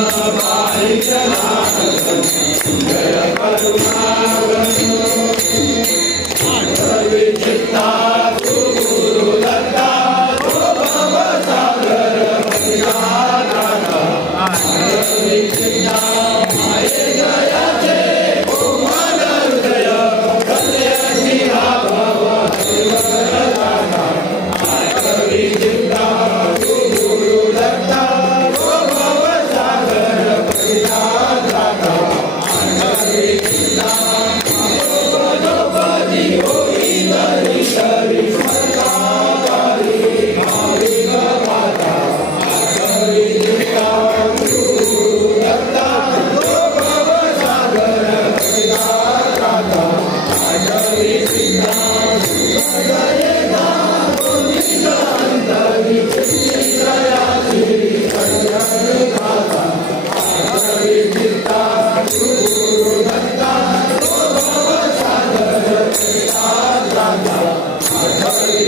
Thank you.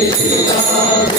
Satsang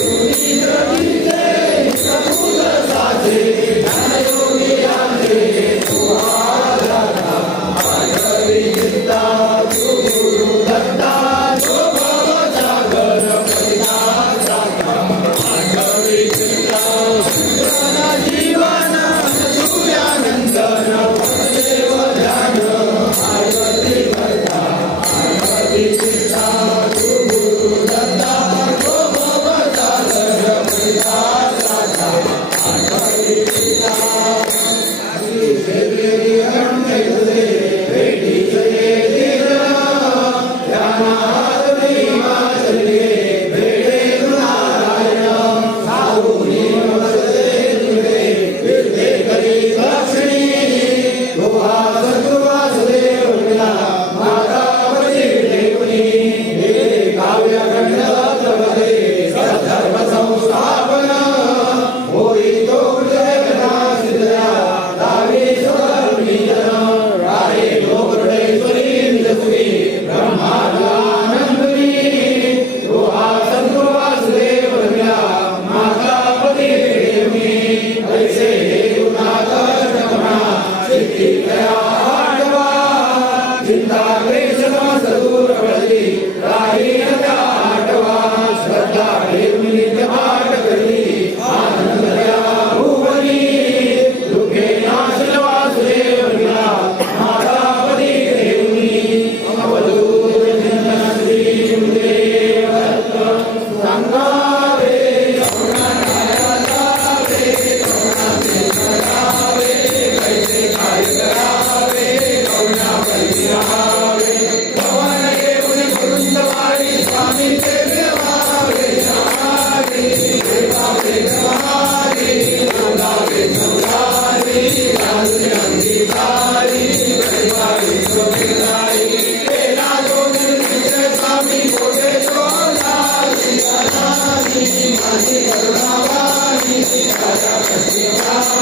Gracias.